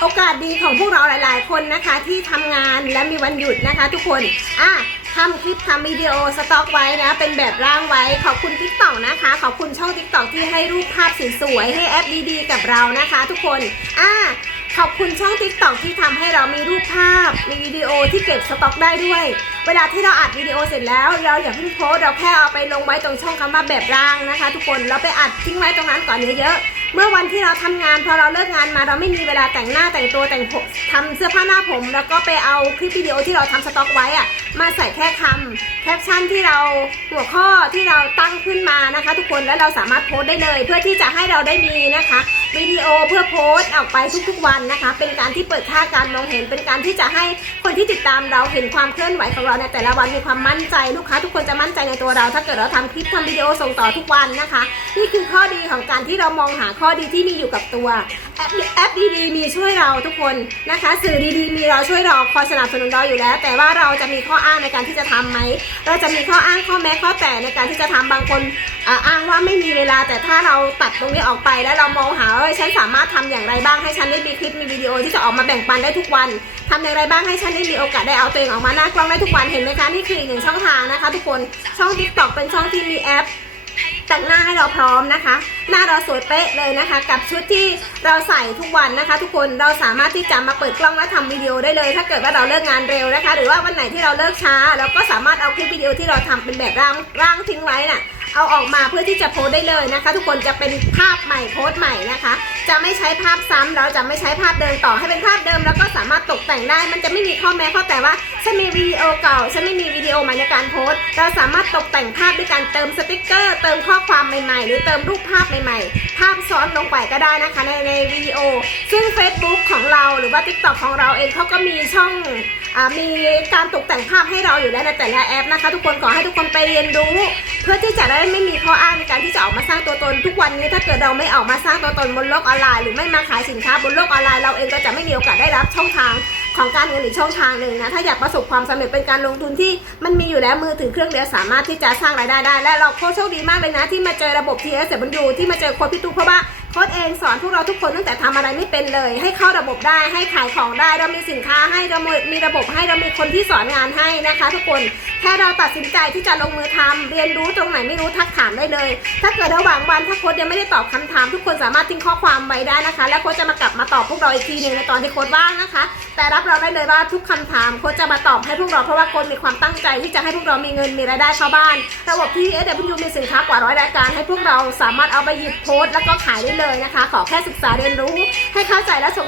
โอกาสดีของพวกเราหลาย ๆ คนนะคะ ที่ทำงานและมีวันหยุดนะคะ ทุกคนอะทำคลิปทำวิดีโอสต็อกไว้นะ เป็นแบบร่างไว้ ขอบคุณทิกตอกนะคะ ขอบคุณช่องทิกตอกที่ให้รูปภาพสวยๆให้แอปดีๆกับเรานะคะ ทุกคนอะขอบคุณช่องทิกตอกที่ทำให้เรามีรูปภาพ มีวิดีโอที่เก็บสต็อกได้ด้วย เวลาที่เราอัดวิดีโอเสร็จแล้ว เราอย่าเพิ่งโพสเราแค่เอาไปลงไว้ตรงช่องคำว่าแบบร่างนะคะ ทุกคนเราไปอัดทิ้งไว้ตรงนั้นก่อนเยอะๆ เมื่อวันที่เราทำงานพอเราเลิกงานมาเราไม่มีเวลาแต่งหน้าแต่งตัวแต่งผมทำเสื้อผ้าหน้าผม แล้วก็ไปเอาคลิปวิดีโอที่เราทำสต็อกไว้อะมาใส่แค่คำแคปชั่นที่เราหัวข้อที่เราตั้งขึ้นมา นะคะ ทุกคนแล้วเราสามารถโพสต์ได้เลย เพื่อที่จะให้เราได้มีนะคะวิดีโอเพื่อโพสต์ออกไปทุกๆวันนะคะ เป็นการที่เปิดค่าการมองเห็น เป็นการที่จะให้คนที่ติดตามเราเห็นความเคลื่อนไหวของเราในแต่ละวันมีความมั่นใจลูกค้าทุกคนจะมั่นใจในตัวเรา ถ้าเกิดเราทำคลิปทำวิดีโอส่งต่อทุกวันนะคะ นี่คือข้อดีของการที่เรามองหาข้อดีที่มีอยู่กับตัวแอปแอปดีๆมีช่วยเราทุกคนนะคะ สื่อดีๆมีเราช่วยเราคอยสนับสนุนเราอยู่แล้ว แต่ว่าเราจะมีข้ออ้างในการที่จะทำไหมเราจะมีข้ออ้างข้อแม้ข้อแต่ในการที่จะทำบางคน อ้างว่าไม่มีเวลาแต่ถ้าเราตัดตรงนี้ออกไปแล้วเรามองหาว่าฉันสามารถทำอย่างไรบ้างให้ฉันได้มีคลิปมีวิดีโอที่จะออกมาแบ่งปันได้ทุกวันทำอย่างไรบ้างให้ฉันได้มีโอกาสได้เอาตัวเองออกมาหน้ากล้องได้ทุกวันเห็นไหมคะนี่คืออีกหนึ่งช่องทางนะคะ ทุกคนช่อง TikTok เป็นช่องที่มีแอปแต่งหน้าให้เราพร้อมนะคะ หน้าเราสวยเป๊ะเลยนะคะ กับชุดที่เราใส่ทุกวันนะคะ ทุกคนเราสามารถที่จะมาเปิดกล้องและทำวิดีโอได้เลย ถ้าเกิดว่าเราเลิกงานเร็วนะคะ หรือว่าวันไหนที่เราเลิกช้า เราก็สามารถเอาคลิปวิดีโอที่เราทำเป็นแบบร่างร่างทิ้งไว้น่ะ เอาออกมาเพื่อที่จะโพสได้เลยนะคะ ทุกคนจะเป็นภาพใหม่โพสใหม่นะคะ จะไม่ใช้ภาพซ้ำเราจะไม่ใช้ภาพเดิมต่อให้เป็นภาพเดิม แล้วก็สามารถตกแต่งได้ มันจะไม่มีข้อแม้ข้อแต่ว่าฉันมีวิดีโอเก่าฉันไม่มีวิดีโอใหม่ในการโพสเราสามารถตกแต่งภาพด้วยการเติมสติกเกอร์ เติมข้อความใหม่ๆ หรือเติมรูปภาพใหม่ๆ ภาพซ้อนลงไปก็ได้นะคะในในวิดีโอ ซึ่ง Facebook ของเราหรือว่า TikTok ของเราเองเขาก็มีช่องอมีการตกแต่งภาพให้เราอยู่แล้วในแต่ละแอปนะคะ ทุกคนขอให้ทุกคนไปเรียนรู้ เพื่อที่จะได้ไม่มีข้ออ้างในการที่จะออกมาสร้างตัวตนทุกวันนี้ถ้าเกิดเราไม่ออกมาสร้างตัวตนบนโลกออนไลน์หรือไม่มาขายสินค้าบนโลกออนไลน์เราเองก็จะไม่มีโอกาสได้รับช่องทางของการเงินอีกช่องทางหนึ่งนะถ้าอยากประสบความสำเร็จเป็นการลงทุนที่มันมีอยู่แล้วมือถือเครื่องเดียวสามารถที่จะสร้างรายได้ได้ และเราโคตรโชคดีมากเลยนะที่มาเจอระบบ TS บยูที่มาเจอโค้ดพี่ตุ๊กเพราะว่า ค้ดเองสอนพวกเราทุกคนตั้งแต่ทำอะไรไม่เป็นเลย ให้เข้าระบบได้ให้ขายของได้เรามีสินค้าให้เรามีระบบให้เรามีคนที่สอนงานให้นะคะ ทุกคนแค่เราตัดสินใจที่จะลงมือทำเรียนรู้ตรงไหนไม่รู้ทักถามได้เลย ถ้าเกิดระหว่างวันถ้าโค้ดยังไม่ได้ตอบคำถาม ทุกคนสามารถทิ้งข้อความไว้ได้นะคะ แล้วโค้ดจะมากลับมาตอบพวกเราอีกทีหนึ่งในตอนที่โค้ดว่างนะคะ แต่รับเราได้เลยว่าทุกคำถามโค้ดจะมาตอบให้พวกเราเพราะว่าโค้ดมีความตั้งใจที่จะให้พวกเรามีเงินมีรายได้เข้าบ้าน ระบบ TS เดี๋ยวพี่ยูมีสินค้ากว่าร้อยรายการให้พวกเราสามารถเอาไปหยิบโพสต์แล้วก็ขายได้เลยนะคะ ขอแค่ศึกษาเรียนรู้ให้เข้าใจและส่ง